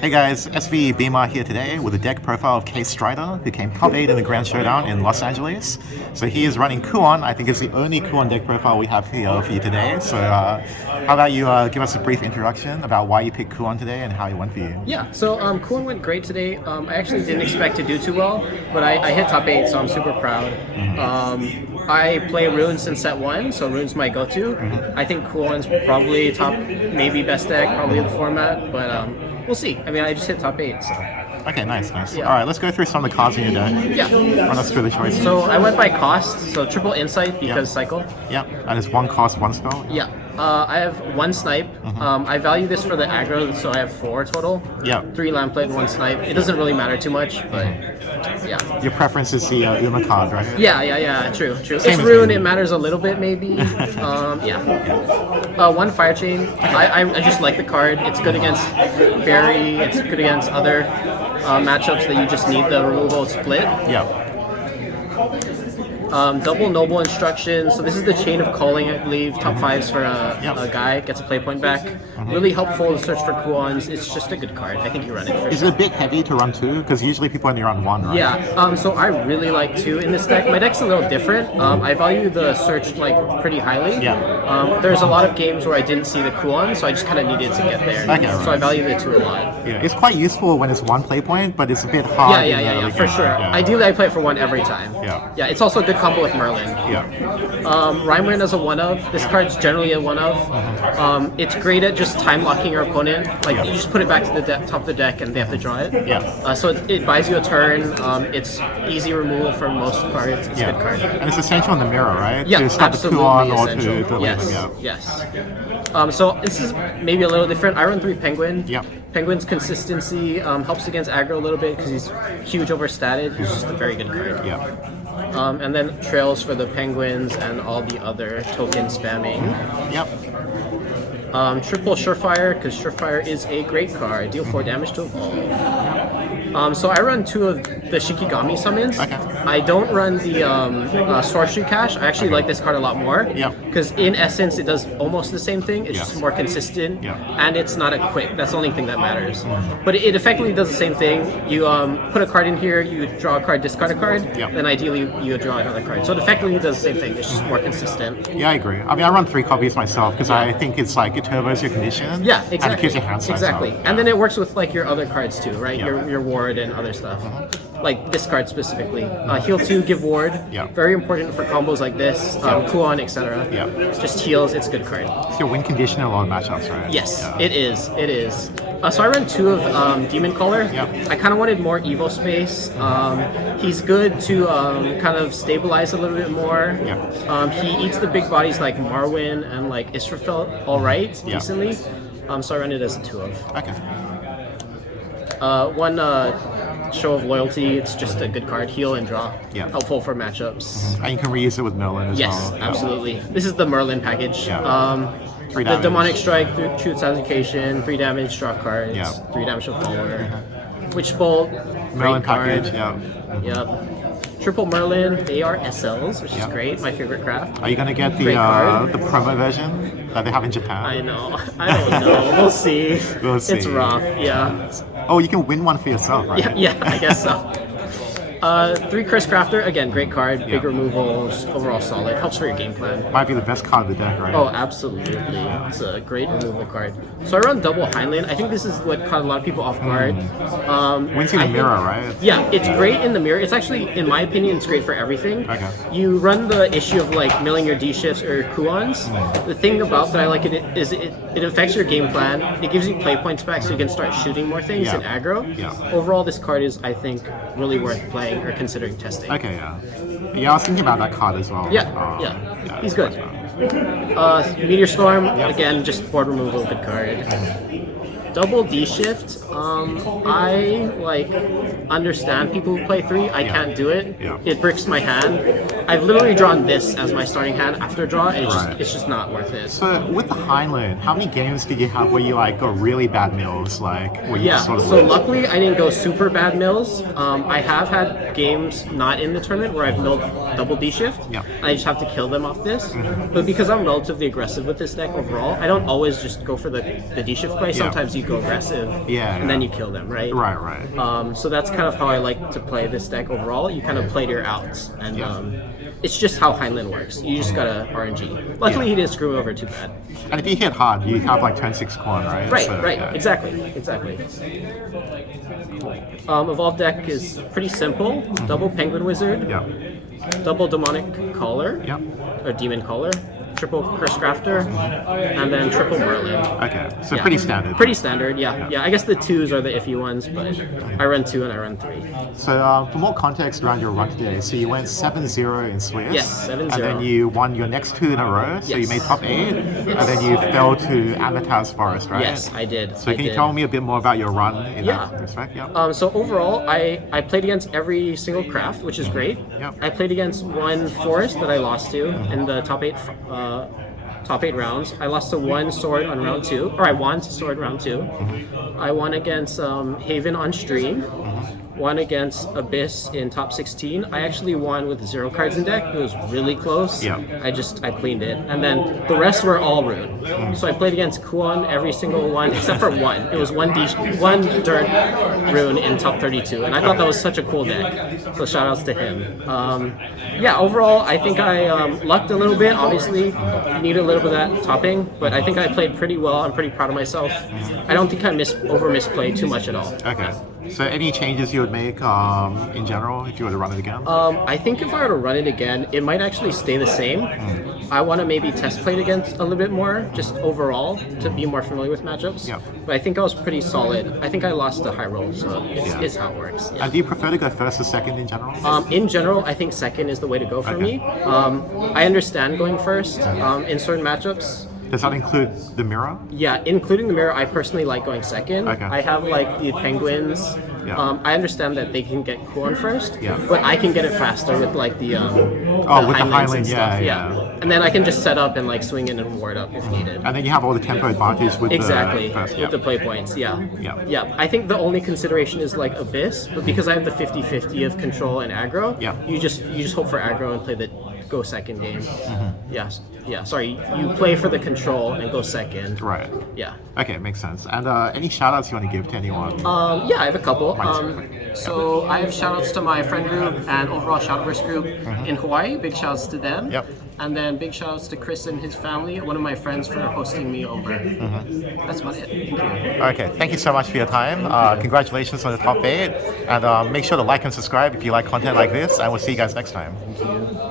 Hey guys, SV Beamer here today with a deck profile of KStryder, who came top 8 in the Grand Showdown in Los Angeles. So he is running Kuon. I think it's the only Kuon deck profile we have here for you today. So how about you give us a brief introduction about why you picked Kuon today and how it went for you? Yeah, so Kuon went great today. I actually didn't expect to do too well, but I hit top 8, so I'm super proud. I play Runes in set 1, so Runes my go-to. I think Kuon's probably top, maybe best deck, probably in the format, but we'll see. I mean, I just hit top 8, so. Okay, nice. Yeah. All right, let's go through some of the cards in your deck. Yeah. Run us through the choices. So I went by cost, so triple insight because cycle. Yeah, and it's one cost, one spell. Yeah. I have 1 snipe. I value this for the aggro, so I have 4 total. Yeah. 3 lamplight and 1 snipe. It doesn't really matter too much, but yeah. Your preference is the Uma card, right? Yeah. True. Same It's as Rune, me. it matters a little bit maybe. Yeah. 1 fire chain. I just like the card. It's good against Fairy. It's good against other matchups that you just need the removal split. Yeah. Double noble instruction. So this is the chain of calling, I believe. Top 5s for a guy, gets a play point back. Really helpful to search for Kuons. It's just a good card. I think you run it for Is it a bit heavy to run 2? Because usually people only run 1, right? Yeah, so I really like 2 in this deck. My deck's a little different. I value the search pretty highly. Yeah. There's a lot of games where I didn't see the Kuon, so I just kind of needed to get there. Okay, So I value the 2 a lot. Yeah, it's quite useful when it's 1 play point, but it's a bit hard. Yeah, for sure. Yeah. Ideally, I play it for 1 every time. Yeah. It's also a good combo with Merlin. Yeah. Rhymerin as a 1-of. This card's generally a 1-of. It's great at just time locking your opponent. You just put it back to the top of the deck and they have to draw it. Yeah. So it buys you a turn. It's easy removal for most cards. It's a good card. And it's essential in the mirror, right? Yeah, to stop absolutely the Kuon or essential. to delete them. Yes. So this is maybe a little different. I run 3 Penguin. Yeah. Penguin's consistency helps against aggro a little bit because he's huge overstated. He's just a very good card. Yeah. And then trails for the Penguins and all the other token spamming. Yep. Triple Surefire, because Surefire is a great card. Deal 4 damage to evolve. So I run 2 of the Shikigami summons. Okay. I don't run the Sorcery Cache. I actually like this card a lot more. Yeah. Because in essence, it does almost the same thing. It's just more consistent. Yeah. And it's not a quick. That's the only thing that matters. But it effectively does the same thing. You put a card in here, you draw a card, discard a card, Yeah. then ideally you draw another card. So it effectively does the same thing. It's just more consistent. Yeah, I agree. I mean, I run 3 copies myself because I think it's like it turbos your condition. Yeah, exactly. And it keeps your hand size Exactly. up. And then it works with your other cards too, right? Yeah. Your ward and other stuff. Like this card specifically. Heal 2, give ward. Yeah. Very important for combos like this, Kuon, etc. Yeah. Just heals, it's a good card. It's your win condition in a lot of matchups, right? Yes, Yeah. it is. So I run 2 of Demon Caller. Yeah. I kind of wanted more Evo space. He's good to kind of stabilize a little bit more. Yeah. He eats the big bodies like Marwyn and like Israfel alright, Yeah. decently. So I run it as a 2 of. Okay. 1 Show of Loyalty, it's just a good card. Heal and draw. Yeah. Helpful for matchups. And you can reuse it with Merlin as Yes, well. Yeah. absolutely. This is the Merlin package. Yeah. 3 The damage. Demonic Strike, Truth's Education, 3 damage, draw cards, Yeah. 3 damage to follower. Witch Bolt, Merlin great card. package, yeah. Yep. Triple Merlin, they are SLs, which is Yeah. great. My favorite craft. Are you gonna get Great card. the promo version that they have in Japan? I know. I don't know. We'll see. We'll see. It's rough. Yeah. Oh, you can win one for yourself, right? Yeah, I guess so. 3 Curse Crafter, again, great card, big removal, just overall solid, helps for your game plan. Might be the best card of the deck, right? Oh, absolutely. It's a great removal card. So I run double Heinlein. I think this is what caught a lot of people off guard. Wins in the mirror, right? Yeah, it's great in the mirror. It's actually, in my opinion, it's great for everything. Okay. You run the issue of milling your D-shifts or Kuons. The thing about that I like it is it affects your game plan. It gives you play points back so you can start shooting more things in aggro. Yeah. Overall, this card is, I think, really worth playing or considering testing. Okay, yeah. Yeah, I was thinking about that card as well. Yeah. He's good. Meteor Storm, again, just board removal, good card. Double D shift. I understand people who play 3. I can't do it. Yeah. It bricks my hand. I've literally drawn this as my starting hand after draw. And Right. it's just not worth it. So with the Heinlein, how many games did you have where you got really bad mills, where you Yeah, sort of so lose? luckily I didn't go super bad mills. I have had games not in the tournament where I've milled double D shift. Yeah. I just have to kill them off this. But because I'm relatively aggressive with this deck overall, I don't always just go for the D shift play. Sometimes you go aggressive, Yeah, and then you kill them, right? Right. So that's kind of how I like to play this deck overall. You kind of play to your outs, and it's just how Heinlein works. You just gotta RNG. Luckily, he didn't screw me over too bad. And if you hit hard, you have like turn 6 Kuon, right? Right, So, right, yeah. exactly. Evolve deck is pretty simple. Double Penguin Wizard, Yeah. double Demonic Caller, Yeah. or Demon Caller, triple Curse Crafter, and then triple Merlin. Okay, so Yeah. pretty standard. Pretty standard, yeah. I guess the 2s are the iffy ones, but I run 2 and I run 3. So for more context around your run today, so you went 7-0 in Swiss. Yes, 7-0. And then you won your next 2 in a row, so you Yes. made top 8. Yes. And then you fell to Amitaz Forest, right? Yes, I did. So can you tell me a bit more about your run in Yeah. that respect? Yeah. So overall, I played against every single craft, which is great. Yep. I played against one forest that I lost to in the top 8 rounds. I lost to one sword on round 2, or I won to sword round 2. I won against Haven on stream. Won against Abyss in top 16. I actually won with 0 cards in deck. It was really close. Yeah. I cleaned it. And then the rest were all rune. So I played against Kuon every single one except for one. It was one dirt rune in top 32. And I thought that was such a cool deck. So shout outs to him. Overall, I think I lucked a little bit. Obviously, you need a little bit of that topping. But I think I played pretty well. I'm pretty proud of myself. I don't think I misplayed too much at all. Okay. So any changes you would make in general if you were to run it again? I think if I were to run it again, it might actually stay the same. I want to maybe test play it against a little bit more, just overall, to be more familiar with matchups. Yep. But I think I was pretty solid. I think I lost the high roll, so it's how it works. Yeah. And do you prefer to go first or second in general? In general, I think second is the way to go for me. I understand going first in certain matchups. Does that include the mirror? Yeah, including the mirror, I personally like going second. Okay. I have like the penguins. Yeah. I understand that they can get Kuon first, Yeah. but I can get it faster with like the with the Heinleins Heinlein, and stuff. yeah. And then I can just set up and like swing in and ward up if needed. And then you have all the tempo advantage with Exactly, the first. with the play points, yeah. Yeah. I think the only consideration is like Abyss, but because I have the 50-50 of control and aggro, Yeah. you just hope for aggro and play the go second game. Sorry, you play for the control and go second. Right. Yeah. Okay, makes sense. And any shout outs you want to give to anyone? I have a couple. Right. So I have shout outs to my friend group and overall Shadowverse group in Hawaii. Big shout outs to them. Yep. And then big shout outs to Chris and his family, one of my friends, for hosting me over. That's about it. Thank you. Okay, thank you so much for your time. Congratulations on the top 8. And make sure to like and subscribe if you like content like this. And we'll see you guys next time. Thank you.